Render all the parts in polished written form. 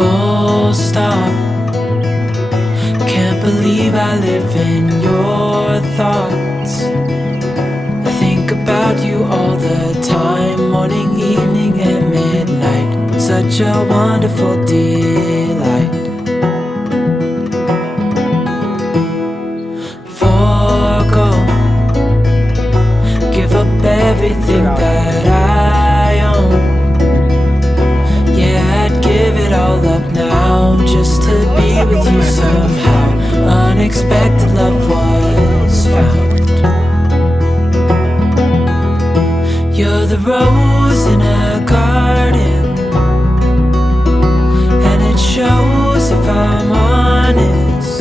full stop. Can't believe I live in your thoughts. I think about you all the time, morning, evening, and midnight. Such a wonderful delight. Forgo, give up everything that I own. Yeah, I'd give it all up now, just to be with you somehow. Unexpected love was found. You're the rose in a garden, and it shows if I'm honest.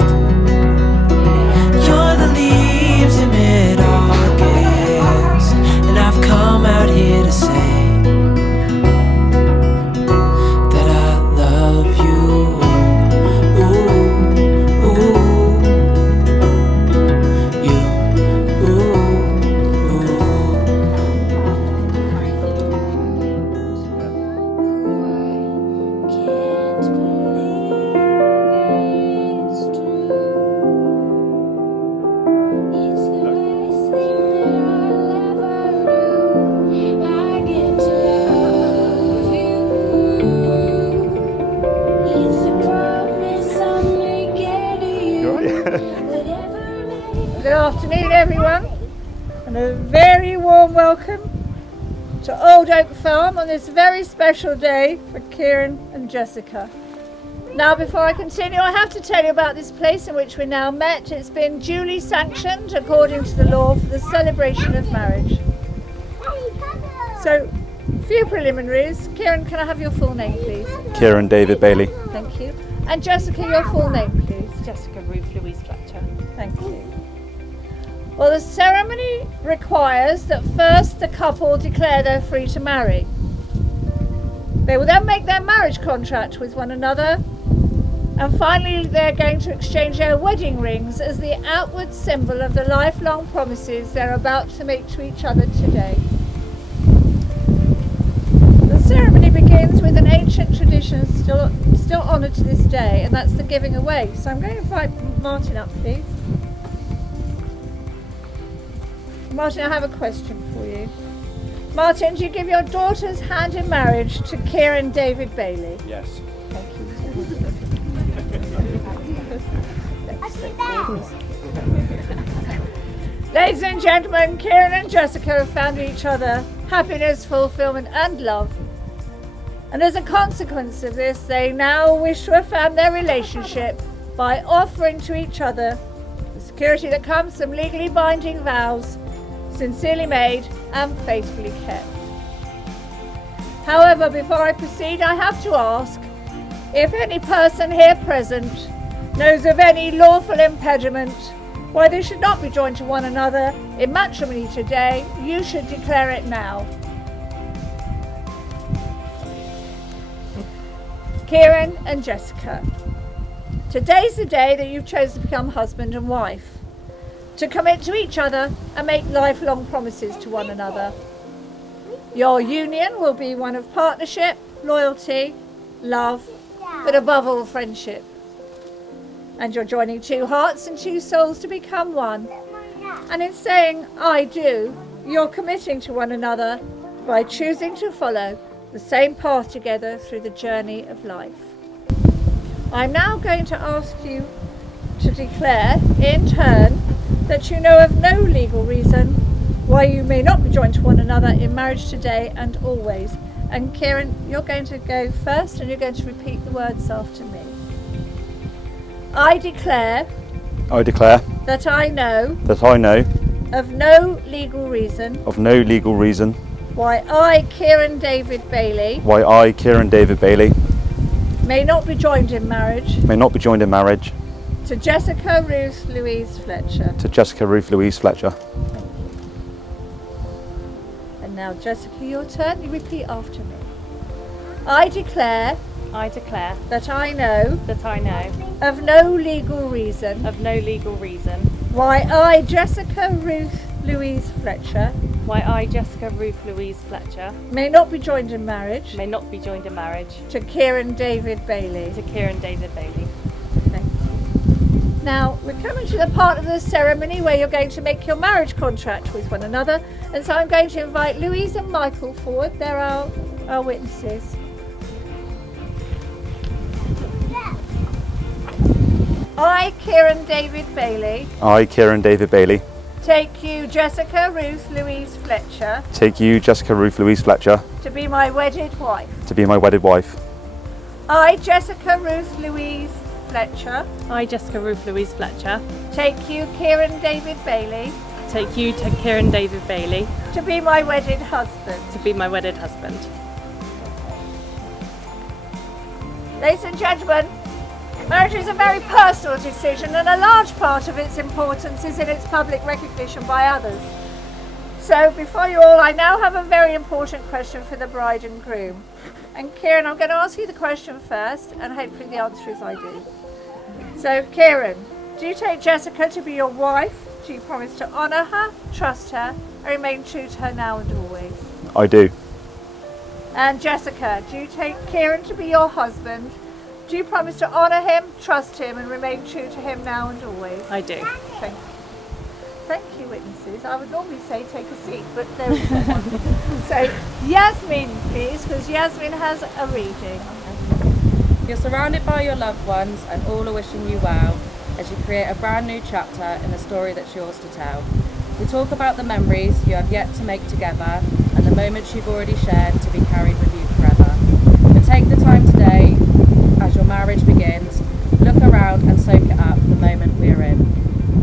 You're the leaves in mid-August, and I've come out here to say that I love you. Ooh, ooh, you, ooh, ooh. Good afternoon, everyone, and a very warm welcome to Old Oak Farm on this very special day for Kieran and Jessica. Now, before I continue, I have to tell you about this place in which we now met. It's been duly sanctioned according to the law for the celebration of marriage. So, a few preliminaries. Kieran, can I have your full name, please? Kieran David Bailey. Thank you. And Jessica, your full name, please. Jessica Ruth Louise Fletcher. Thank you. Well, the ceremony requires that first the couple declare they're free to marry. They will then make their marriage contract with one another, and finally they're going to exchange their wedding rings as the outward symbol of the lifelong promises they're about to make to each other today. The ceremony begins with an ancient tradition still honoured to this day, and that's the giving away. So I'm going to invite Martin up, please. Martin, I have a question for you. Martin, do you give your daughter's hand in marriage to Kieran David Bailey? Yes. Thank you. Ladies and gentlemen, Kieran and Jessica have found each other happiness, fulfillment and love. And as a consequence of this, they now wish to affirm their relationship by offering to each other the security that comes from legally binding vows, sincerely made and faithfully kept. However, before I proceed, I have to ask if any person here present knows of any lawful impediment why they should not be joined to one another in matrimony today. You should declare it now. Kieran and Jessica, today's the day that you've chosen to become husband and wife, to commit to each other and make lifelong promises to one another. Your union will be one of partnership, loyalty, love, but above all friendship. And you're joining two hearts and two souls to become one. And in saying I do, you're committing to one another by choosing to follow the same path together through the journey of life. I'm now going to ask you to declare in turn that you know of no legal reason why you may not be joined to one another in marriage today and always. And Kieran, you're going to go first and you're going to repeat the words after me. I declare that I know of no legal reason why I, Kieran David Bailey, may not be joined in marriage to Jessica Ruth Louise Fletcher. And now, Jessica, your turn. You repeat after me. I declare that I know of no legal reason of no legal reason why I, Jessica Ruth Louise Fletcher, Why I, Jessica Ruth Louise Fletcher, may not be joined in marriage may not be joined in marriage to Kieran David Bailey. to Kieran David Bailey. Thank you. Now, we're coming to the part of the ceremony where you're going to make your marriage contract with one another. And so I'm going to invite Louise and Michael forward. They're our witnesses. I, Kieran David Bailey, I, Kieran David Bailey, take you, Jessica Ruth Louise Fletcher, take you, Jessica Ruth Louise Fletcher, to be my wedded wife. to be my wedded wife. I, Jessica Ruth Louise Fletcher, I, Jessica Ruth Louise Fletcher, take you, Kieran David Bailey, take you to Kieran David Bailey to be my wedded husband. to be my wedded husband. Ladies and gentlemen, marriage is a very personal decision, and a large part of its importance is in its public recognition by others. So before you all, I now have a very important question for the bride and groom. And Kieran, I'm going to ask you the question first, and hopefully the answer is I do. So Kieran, do you take Jessica to be your wife? Do you promise to honour her, trust her, and remain true to her now and always? I do. And Jessica, do you take Kieran to be your husband? Do you promise to honour him, trust him, and remain true to him now and always? I do. Thank you. Thank you, witnesses. I would normally say take a seat, but there is no one. So, Yasmin, please, because Yasmin has a reading. You're surrounded by your loved ones and all are wishing you well as you create a brand new chapter in a story that's yours to tell. We talk about the memories you have yet to make together and the moments you've already shared to be carried with you forever. But take the time today, as your marriage begins, look around and soak it up the moment we're in.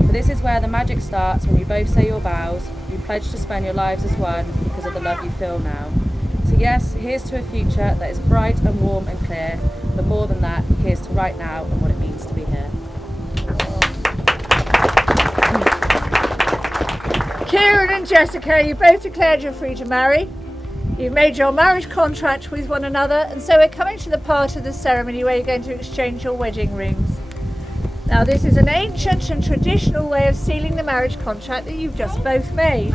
For this is where the magic starts when you both say your vows, you pledge to spend your lives as one because of the love you feel now. So yes, here's to a future that is bright and warm and clear, but more than that, here's to right now and what it means to be here. Kieran and Jessica, you both declared you're free to marry. You've made your marriage contract with one another, and so we're coming to the part of the ceremony where you're going to exchange your wedding rings. Now, this is an ancient and traditional way of sealing the marriage contract that you've just both made.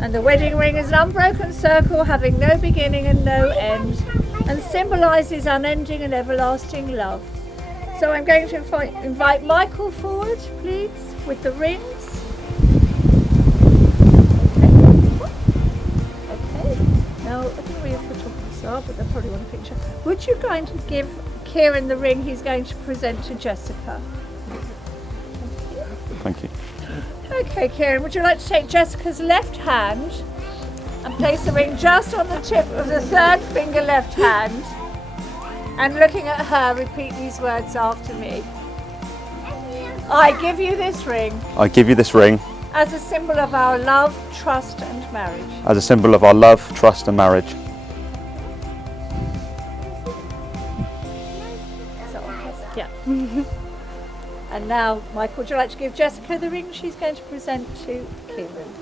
And the wedding ring is an unbroken circle having no beginning and no end, and symbolises unending and everlasting love. So I'm going to invite Michael forward, please, with the rings. Now, I don't know where your photographers are, but they'll probably want a picture. Would you going to give Kieran the ring he's going to present to Jessica? Thank you. Okay, Kieran, would you like to take Jessica's left hand and place the ring just on the tip of the third finger left hand, and looking at her, repeat these words after me. I give you this ring I give you this ring as a symbol of our love, trust and marriage. as a symbol of our love, trust and marriage. Is that on? Yeah. And now, Michael, would you like to give Jessica the ring she's going to present to Kieran?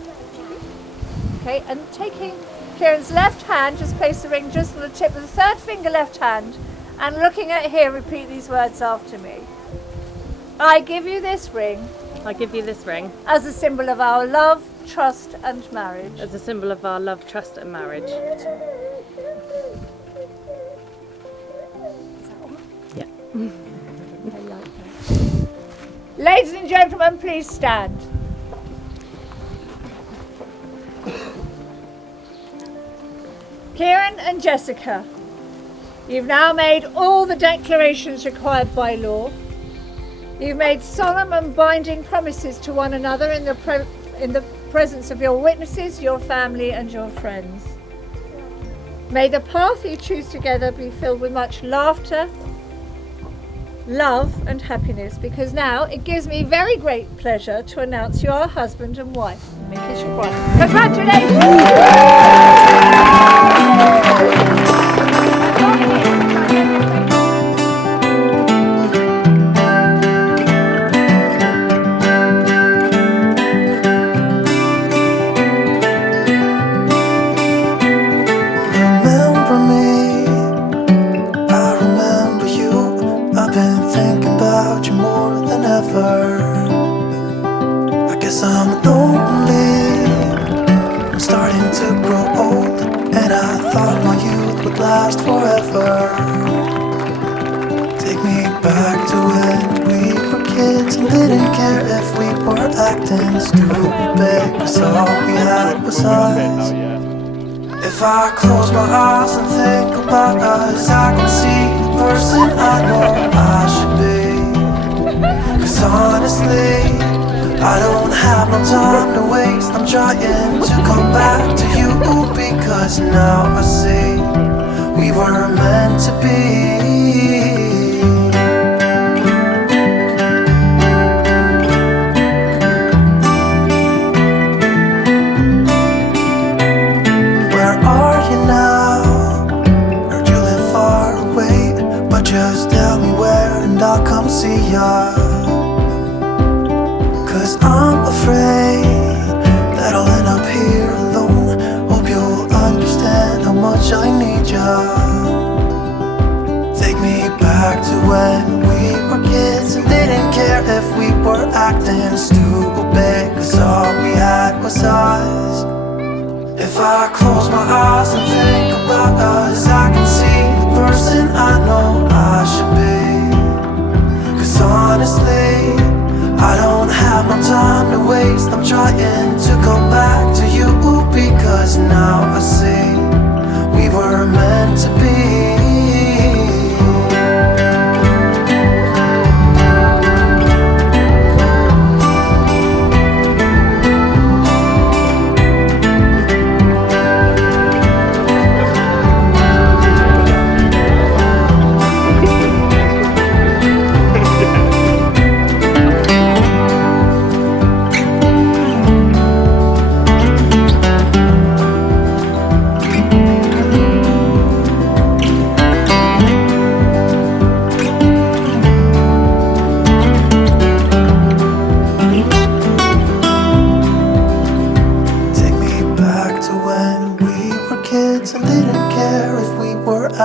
Okay, and taking Kieran's left hand, just place the ring just on the tip of the third finger left hand, and looking at here, repeat these words after me. I give you this ring I give you this ring as a symbol of our love, trust and marriage. as a symbol of our love, trust and marriage. Yeah. I like that. Ladies and gentlemen, please stand. Kieran and Jessica, you've now made all the declarations required by law. You've made solemn and binding promises to one another in the presence of your witnesses, your family and your friends. May the path you choose together be filled with much laughter, love and happiness, because now it gives me very great pleasure to announce you are husband and wife. May kiss your bride. Remember me, I remember you. I've been thinking about you more than ever. I guess I'm lonely, I'm last forever. Take me back to when we were kids and didn't care if we were acting stupid, 'cause all we had was us. If I close my eyes and think about us, I can see the person I know I should be. 'Cause honestly, I don't have no time to waste. I'm trying to come back to you, because now I see we were meant to be. Just tell me where and I'll come see ya. 'Cause I'm afraid that I'll end up here alone. Hope you'll understand how much I need ya. Take me back to when we were kids and didn't care if we were acting stupid, 'cause all we had was us. If I close my eyes and think about us, I can see the person I know I should be. 'Cause honestly, I don't have no time to waste. I'm trying to come back to you, because now I see we were meant to be.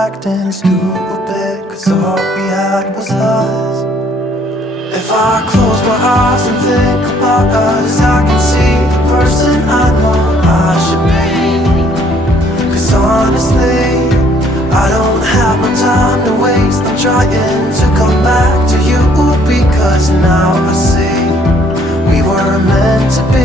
Acting stupid, 'cause all we had was us. If I close my eyes and think about us, I can see the person I know I should be. 'Cause honestly, I don't have no time to waste. I'm trying to come back to you, because now I see we were meant to be.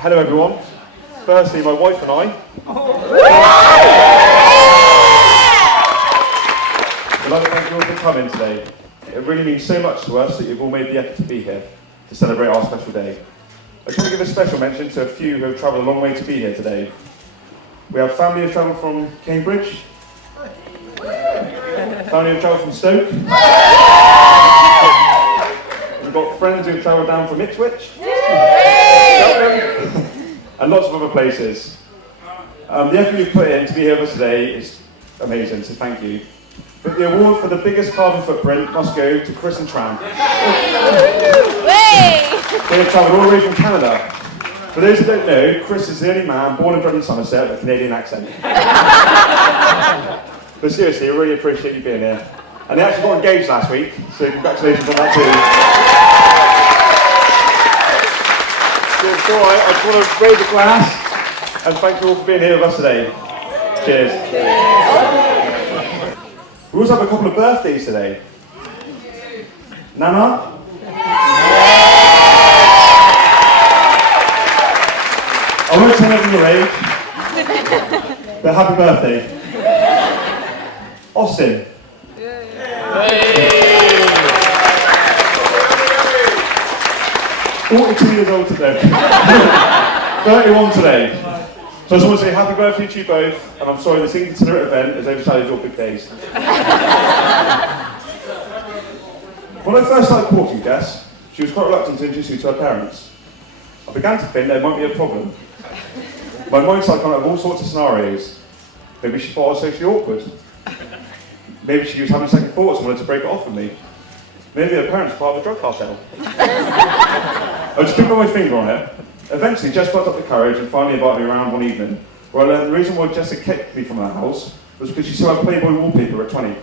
Hello everyone. Firstly, my wife and I. I'd like to thank you all for coming today. It really means so much to us that you've all made the effort to be here to celebrate our special day. I just want to give a special mention to a few who have travelled a long way to be here today. We have family who have travelled from Cambridge, family who have travelled from Stoke, we've got friends who have travelled down from Ipswich, and lots of other places. The effort you've put in to be here with us today is amazing, so thank you. But the award for the biggest carbon footprint must go to Chris and Tran. They have travelled all the way from Canada. For those who don't know, Chris is the only man born and bred in Somerset with a Canadian accent. But seriously, I really appreciate you being here. And they actually got engaged last week, so congratulations on that too. So it's all right, I just want to raise a glass and thank you all for being here with us today. Cheers. We also have a couple of birthdays today. Nana? I won't tell them your age, but happy birthday. Austin. 42 years old today. 31 today. So I just want to say happy birthday to you both, and I'm sorry this inconsiderate event has overshadowed your big days. When I first started courting Jess, she was quite reluctant to introduce me to her parents. I began to think there might be a problem. My mind started coming up with all sorts of scenarios. Maybe she thought I was socially awkward. Maybe she was having second thoughts and wanted to break it off with me. Maybe her parents were part of a drug cartel. I just couldn't put my finger on it. Eventually, Jess plucked up the courage and finally invited me around one evening, where I learned the reason why Jess had kicked me from her house was because she saw her Playboy wallpaper at 20.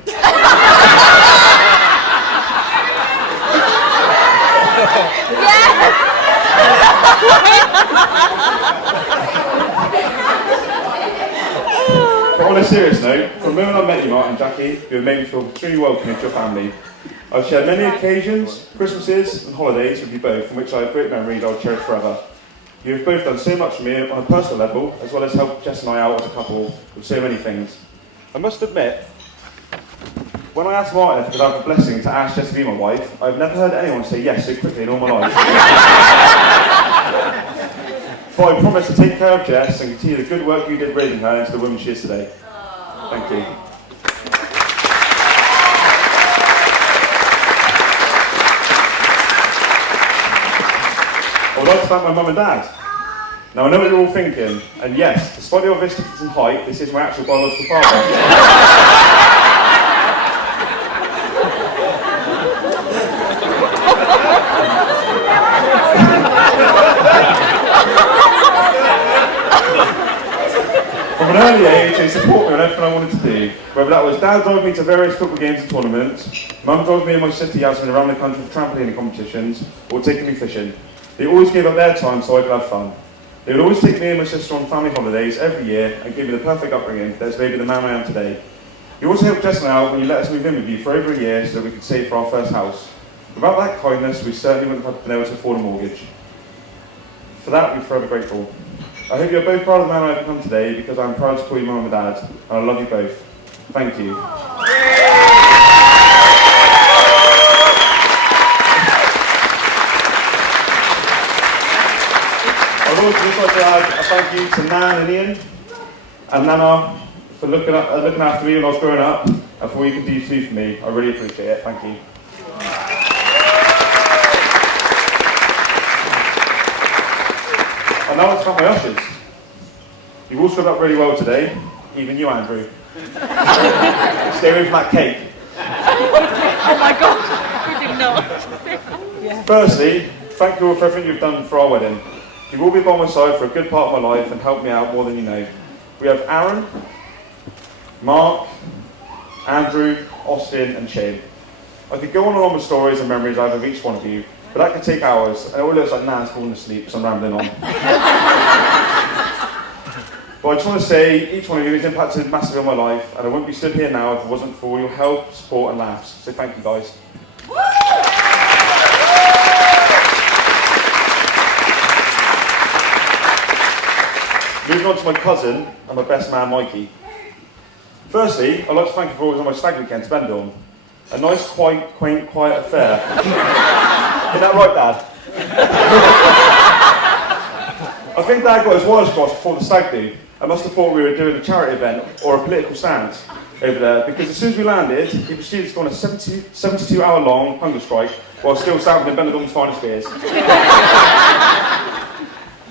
But on a serious note, from the moment I met you, Mark and Jackie, you have made me feel extremely welcome into your family. I've shared many occasions, Christmases and holidays with you both, from which I have great memories I will cherish forever. You have both done so much for me on a personal level, as well as helped Jess and I out as a couple with so many things. I must admit, when I asked Martin if I could have the blessing to ask Jess to be my wife, I've never heard anyone say yes so quickly in all my life. But I promise to take care of Jess and continue the good work you did raising her into the woman she is today. Thank you. I would like to thank my mum and dad. Now I know what you're all thinking, and yes, despite the obvious difference in height, this is my actual biological father. From an early age, they support me on everything I wanted to do. Whether that was dad driving me to various football games and tournaments, mum drove me and my sister Yasmin around the country for trampoline competitions, or taking me fishing. They always gave up their time so I could have fun. They would always take me and my sister on family holidays every year and give me the perfect upbringing that's made me the man I am today. You also helped Jess and I out when you let us move in with you for over a year so that we could save for our first house. Without that kindness, we certainly wouldn't have been able to afford a mortgage. For that, we're forever grateful. I hope you're both proud of the man I have become today, because I'm proud to call you mum and dad, and I love you both. Thank you. I'd also just like to add a thank you to Nan and Ian and Nana for looking after me when I was growing up, and for what you continue to do for me. I really appreciate it. Thank you. And now let's thank my ushers. You've all stood up really well today, even you, Andrew. Stay away from that cake. Oh my God, we did not. Yeah. Firstly, thank you all for everything you've done for our wedding. You've all been by my side for a good part of my life and helped me out more than you know. We have Aaron, Mark, Andrew, Austin and Shane. I could go on and on with stories and memories I have of each one of you, but that could take hours, and it all looks like Nan's falling asleep, so I'm rambling on. But I just want to say, each one of you has impacted massively on my life, and I wouldn't be stood here now if it wasn't for all your help, support and laughs. So thank you guys. Moving on to my cousin and my best man, Mikey. Firstly, I'd like to thank you for organising my stag weekend to Benidorm. A nice, quaint, quiet affair. Is that right, Dad? I think Dad got his wires crossed before the stag do. I must have thought we were doing a charity event or a political stance over there, because as soon as we landed, he proceeded to go on a 72-hour-long hunger strike while still sampling Benidorm's finest beers.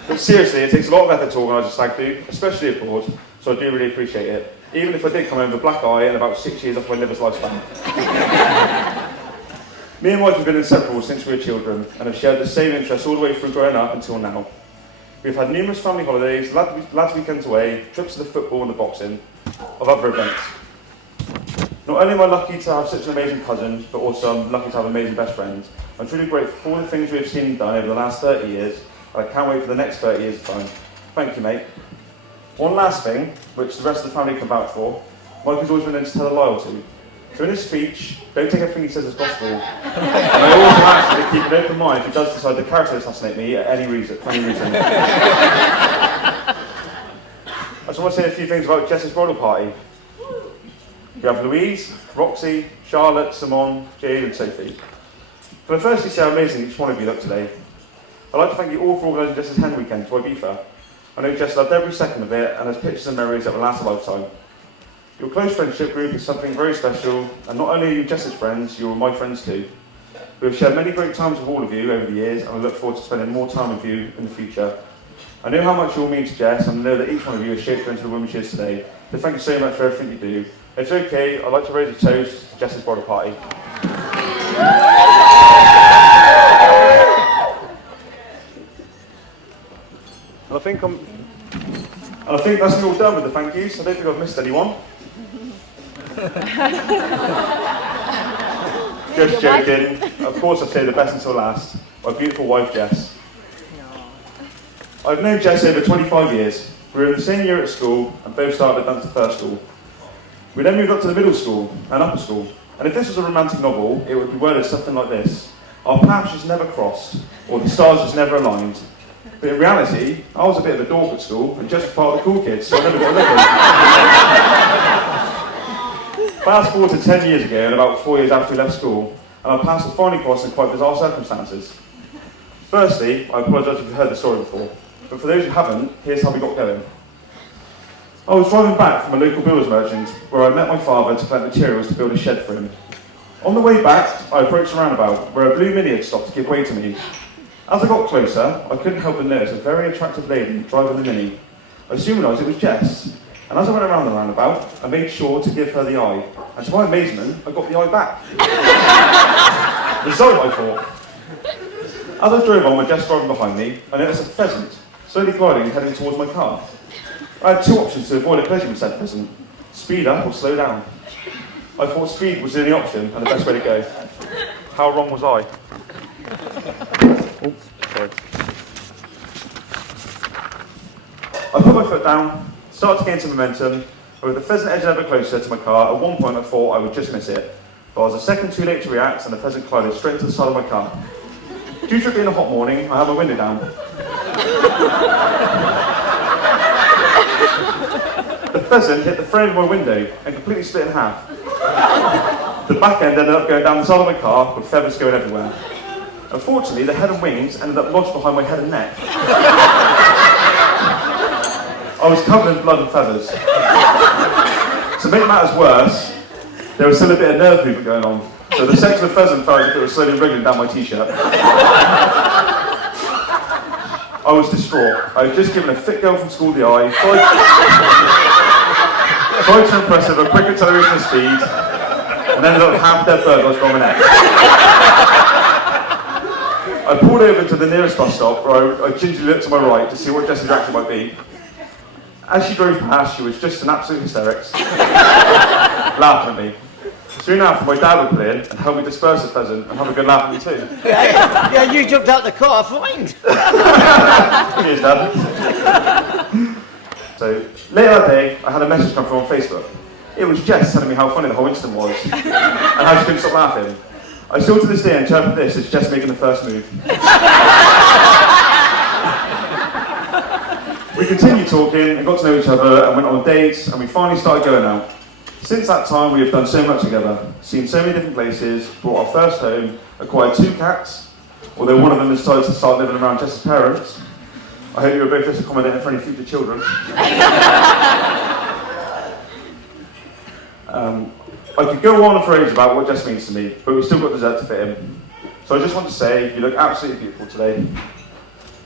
But seriously, it takes a lot of effort to organise a stag do, especially abroad, so I do really appreciate it, even if I did come home with a black eye and about 6 years off my liver's lifespan. Me and Mike have been inseparable since we were children, and have shared the same interests all the way through growing up until now. We've had numerous family holidays, lads' weekends away, trips to the football and the boxing, of other events. Not only am I lucky to have such an amazing cousin, but also I'm lucky to have amazing best friends. I'm truly grateful for all the things we've seen and done over the last 30 years, and I can't wait for the next 30 years of time. Thank you, mate. One last thing, which the rest of the family can vouch for, Mike has always been known to tell a lie or two. So in his speech, don't take everything he says as gospel. And I always ask him to keep an open mind if he does decide to character assassinate me at any reason. I just want to say a few things about Jess's bridal party. We have Louise, Roxy, Charlotte, Simone, Jade and Sophie. But I firstly say how amazing each one of you look today. I'd like to thank you all for organising Jess's hen weekend to Ibiza. I know Jess loved every second of it and has pictures and memories that will last a lifetime. Your close friendship group is something very special, and not only are you Jess's friends, you are my friends too. We've shared many great times with all of you over the years, and I look forward to spending more time with you in the future. I know how much you all mean to Jess, and I know that each one of you has shaped her into the woman she is today. So thank you so much for everything you do. If it's okay, I'd like to raise a toast to Jess's bridal party. And I think that's me all done with the thank yous. I don't think I've missed anyone. Just joking. Of course I say the best until last. My beautiful wife, Jess. I've known Jess over 25 years. We were in the same year at school and both started at dance at first school. We then moved up to the middle school and upper school. And if this was a romantic novel, it would be worded something like this. Our paths just never crossed, or the stars just never aligned. But in reality, I was a bit of a dork at school and just part of the cool kids, so I never got a living. Fast forward to 10 years ago, and about 4 years after we left school, and our paths had finally crossed in quite bizarre circumstances. Firstly, I apologise if you've heard the story before, but for those who haven't, here's how we got going. I was driving back from a local builder's merchant, where I met my father to collect materials to build a shed for him. On the way back, I approached a roundabout, where a blue Mini had stopped to give way to me. As I got closer, I couldn't help but notice a very attractive lady driving the Mini. I soon realised it was Jess, and as I went around the roundabout, I made sure to give her the eye, and to my amazement, I got the eye back. Result, I thought. As I drove on with Jess driving behind me, I noticed a pheasant, slowly gliding heading towards my car. I had two options to avoid a collision with said pheasant: speed up or slow down. I thought speed was the only option and the best way to go. How wrong was I? Oh, sorry. I put my foot down, started to gain some momentum, and with the pheasant edging ever closer to my car, at one point I thought I would just miss it. But I was a second too late to react, and the pheasant glided straight to the side of my car. Due to it being a hot morning, I had my window down. The pheasant hit the frame of my window and completely split in half. The back end ended up going down the side of my car with feathers going everywhere. Unfortunately, the head and wings ended up lodged behind my head and neck. I was covered in blood and feathers. To make matters worse, there was still a bit of nerve movement going on, so the section of pheasant felt as if it was slowly wriggling down my t-shirt. I was distraught. I had just given a fit girl from school the eye, tried to impress her with a quick acceleration of speed, and ended up half-dead bird lodged on my neck. I pulled over to the nearest bus stop, where I gingerly looked to my right to see what Jess's reaction might be. As she drove past, she was just in absolute hysterics, laughing at me. Soon after, my dad would play in and help me disperse the pheasant and have a good laugh at me too. Yeah, you jumped out the car, fine. Cheers, Dad. So, later that day, I had a message come through on Facebook. It was Jess telling me how funny the whole incident was, and how she couldn't stop laughing. I still to this day interpret this as Jess making the first move. We continued talking and got to know each other and went on dates, and we finally started going out. Since that time, we have done so much together, seen so many different places, bought our first home, acquired 2 cats, although one of them has decided to start living around Jess's parents. I hope you are both this accommodating for any future children. I could go on for ages about what Jess means to me, but we've still got dessert to fit in. So I just want to say, you look absolutely beautiful today.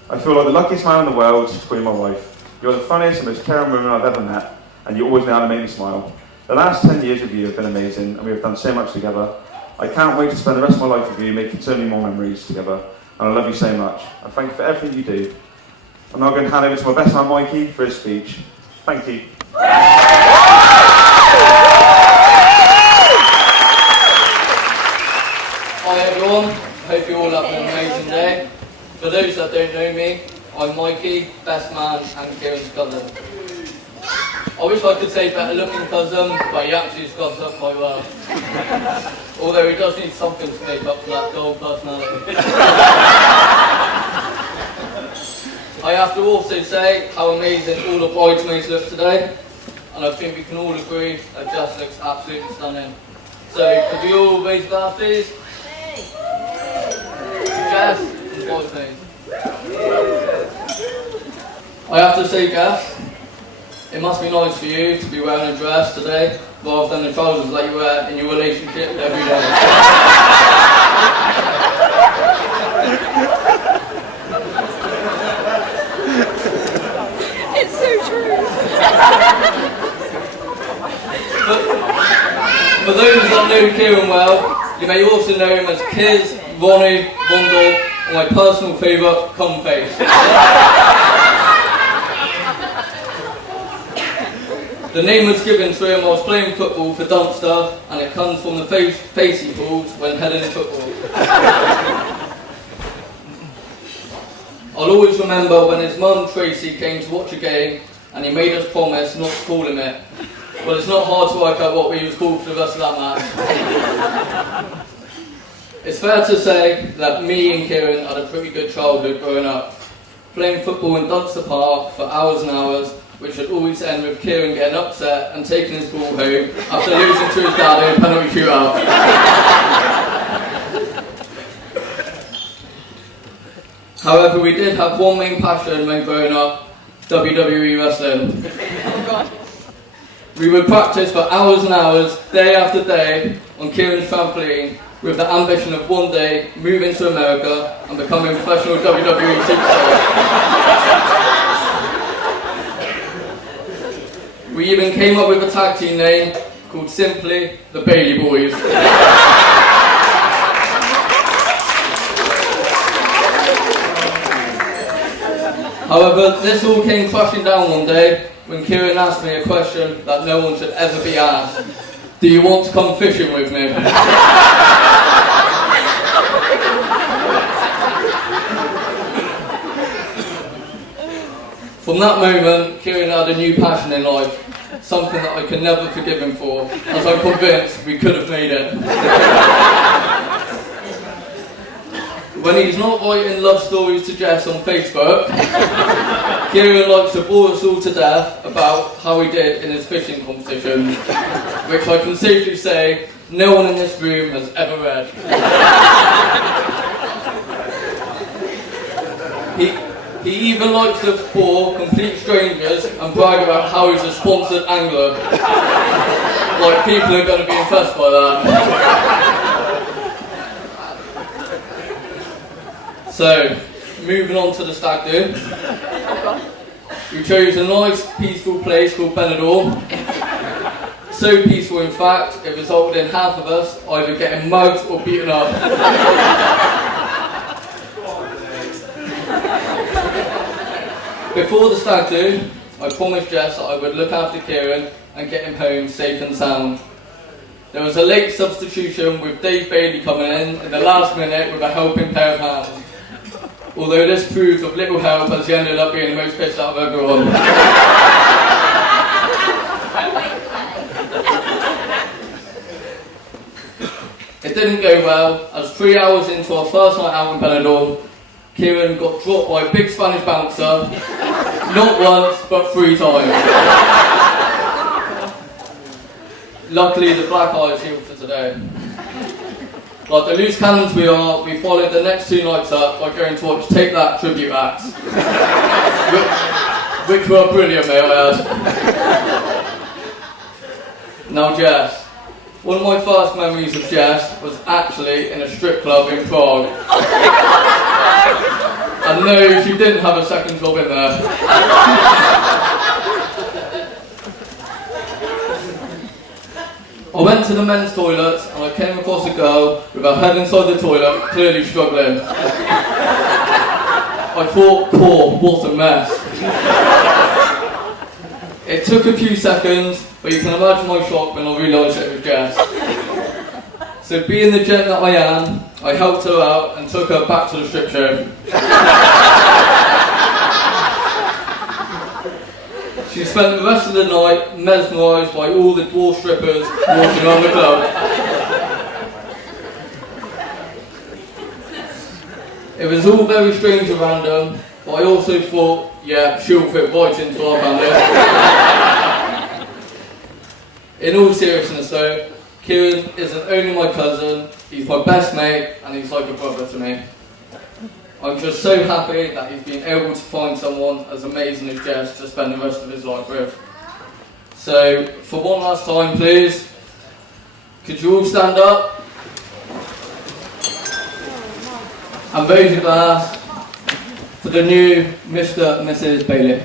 I feel like the luckiest man in the world to be my wife. You're the funniest and most caring woman I've ever met, and you always know how to make me smile. The last 10 years with you have been amazing, and we have done so much together. I can't wait to spend the rest of my life with you, making so many more memories together. And I love you so much. And thank you for everything you do. I'm now going to hand over to my best man, Mikey, for his speech. Thank you. Hi everyone, hope you all have an amazing day. For those that don't know me, I'm Mikey, best man and Kieran's cousin. I wish I could say better looking cousin, but he actually scrubs up quite well. Although he does need something to make up for that dull personality. I have to also say how amazing all the bridesmaids look today, and I think we can all agree that Jess looks absolutely stunning. So could we all raise glass please? Jess and bridesmaids. I have to say, Jess, it must be nice for you to be wearing a dress today rather than the trousers that you wear in your relationship every day. may also know him as Kiz, Ronnie, Rondo, and my personal favourite, Cumface. The name was given to him. I was playing football for Dunster, and it comes from the face he pulls when heading football. I'll always remember when his mum Tracy came to watch a game and he made us promise not to call him it. Well, it's not hard to work out what he was called for the rest of that match. It's fair to say that me and Kieran had a pretty good childhood growing up, playing football in Dunster Park for hours and hours, which would always end with Kieran getting upset and taking his ball home after losing to his dad in a penalty shootout. However, we did have one main passion when growing up: WWE wrestling. We would practice for hours and hours, day after day, on Kieran's trampoline, with the ambition of one day moving to America and becoming a professional WWE superstar. We even came up with a tag team name called simply the Bailey Boys. However, this all came crashing down one day when Kieran asked me a question that no one should ever be asked. Do you want to come fishing with me? From that moment, Kieran had a new passion in life, something that I can never forgive him for, as I'm convinced we could have made it. When he's not writing love stories to Jess on Facebook, Kieran likes to bore us all to death about how he did in his fishing competition, which I can safely say no one in this room has ever read. He even likes to bore complete strangers and brag about how he's a sponsored angler. Like, people are going to be impressed by that. So, moving on to the stag do. We chose a nice, peaceful place called Benidorm. So peaceful, in fact, it resulted in half of us either getting mugged or beaten up. Before the stag do, I promised Jess that I would look after Kieran and get him home safe and sound. There was a late substitution with Dave Bailey coming in the last minute with a helping pair of hands. Although this proved of little help, as he ended up being the most pissed out of everyone. It didn't go well, as 3 hours into our first night out in Benidorm, Kieran got dropped by a big Spanish bouncer, not once, but 3 times. Luckily, the black eye is healed for today. Like the loose cannons we are, we followed the next 2 nights up by going to watch Take That tribute acts. which were brilliant, may I add. Now, Jess. One of my first memories of Jess was actually in a strip club in Prague. And no, she didn't have a second job in there. I went to the men's toilets and I came across a girl with her head inside the toilet, clearly struggling. I thought, poor, what a mess. It took a few seconds, but you can imagine my shock when I realised it was Jess. So being the gent that I am, I helped her out and took her back to the strip show. She spent the rest of the night mesmerised by all the dwarf strippers walking around the club. It was all very strange and random, but I also thought, yeah, she'll fit right into our family. In all seriousness though, Kieran isn't only my cousin, he's my best mate and he's like a brother to me. I'm just so happy that he's been able to find someone as amazing as Jess to spend the rest of his life with. So, for one last time please, could you all stand up? And raise your glass for the new Mr. and Mrs. Bailey.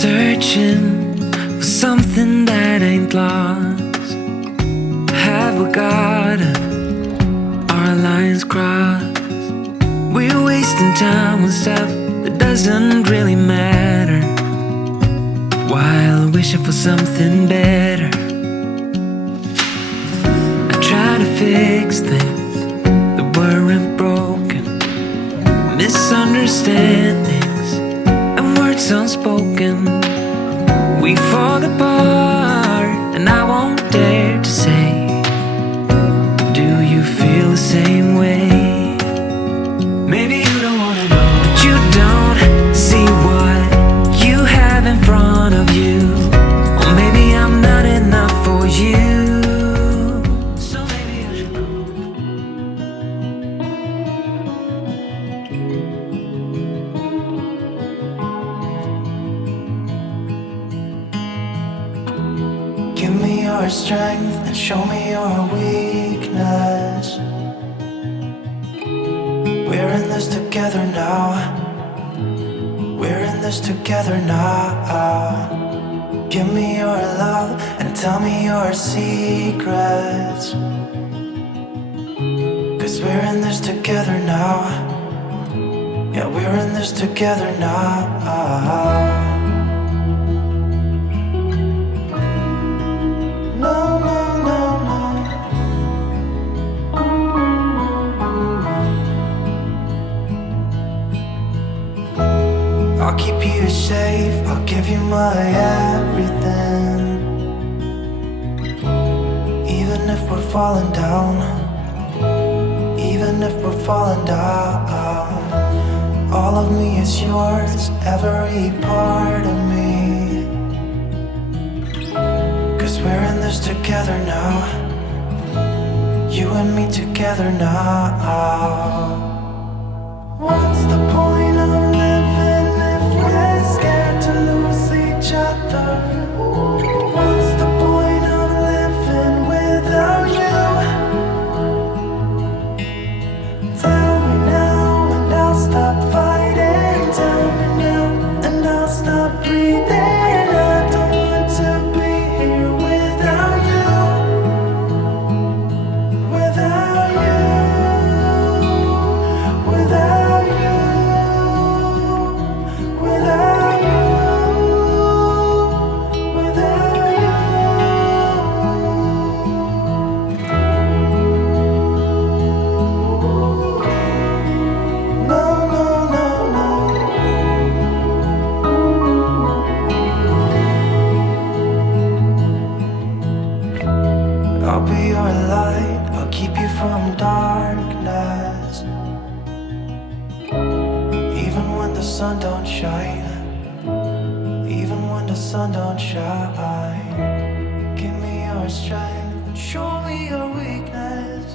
Searching for something that ain't lost. Have we got our lines crossed? We're wasting time on stuff that doesn't really matter, while wishing for something better. I try to fix things that weren't broken, misunderstandings and words unspoken. We fall apart and I won't dare to say, do you feel the same way? Maybe you don't wanna know, but you don't see what you have in front of you. Or maybe I'm not enough for you, so maybe I should go. Give me your strength and show me your weakness. We're in this together now. We're in this together now. Give me your love and tell me your secrets. 'Cause we're in this together now. Yeah, we're in this together now. No, no, no, no. I'll keep you safe, I'll give you my everything. Even if we're falling down, even if we're falling down, all of me is yours, every part of me. 'Cause we're in this together now. You and me together now. What's the point of living if we're scared to lose each other? What's the point of living without you? Tell me now and I'll stop fighting. Tell me now and I'll stop breathing. I don't want to be here without you. Without you. Without you. Without you. Without you. No, no, no, no. I'll be your light, I'll keep you from darkness. Even when the sun don't shine, even when the sun don't shine. Give me your strength and show me your weakness.